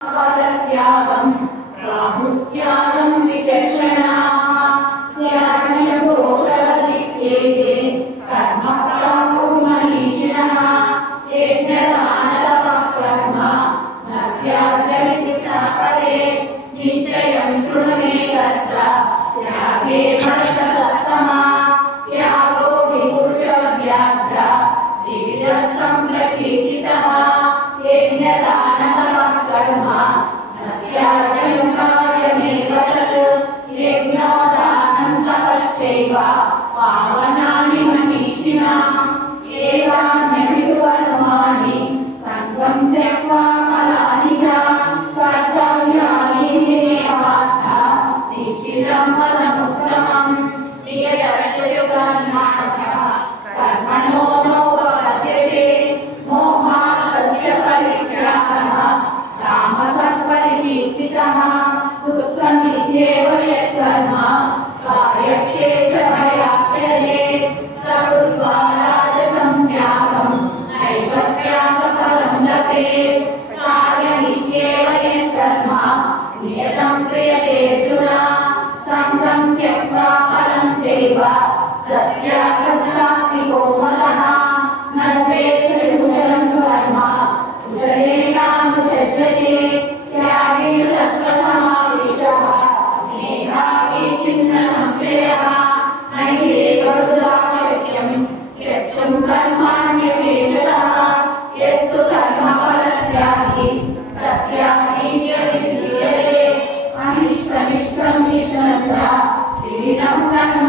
त्यागं प्राहुस्त्यागं विचक्षणा त्याज्ञं दोषवदित्येते कर्म प्राहुर्मनीषिणः यज्ञदानतपः कर्म न त्याज्यमिति चापरे निश्चयं शृणु मे तत्र त्यागे भरतसत्तमा त्यागो विपुरुषव्याघ्र त्रिविधः सम्प्रकीर्तितः यज्ञदानतपः कर्म न त्याज्यं कार्यमेव तत् यज्ञोदानं तपश्चैव पावनानि मनीषिणाम् एतान्यपि कर्माणि सङ्गं त्यक्त्वा फलानि च कर्तव्यानि मे पार्थ निश्चितं फलमुत्तमम् नियतस्य कर्मणः कर्मणो नोपपद्यते मोहास्य परित्यागः रामसत्परिकीर्तितः दुःखमित्येव यत्कर्म कायक्लेशभयाप्यये सकृत्वा राजसं त्यागं नैव त्यागफलं लभेत् कार्यमित्येव यत्कर्म नियतं क्रियते सुना सङ्गं त्यक्त्वा फलं चैव सत्यागस्याप्तिको मतः न द्वेष्यति कुशलं कर्म कुशलेनानुशस्यते त्यागे सत्त्वसमावेशः मेधावी छिन्नसंशयः न हि एकवृथा शक्यं त्यक्तुं कर्माण्यशेषतः यस्तु कर्मफलत्यागी सत्यागीर्यते अनिष्टमिष्टं मिश्रं च विविधं कर्म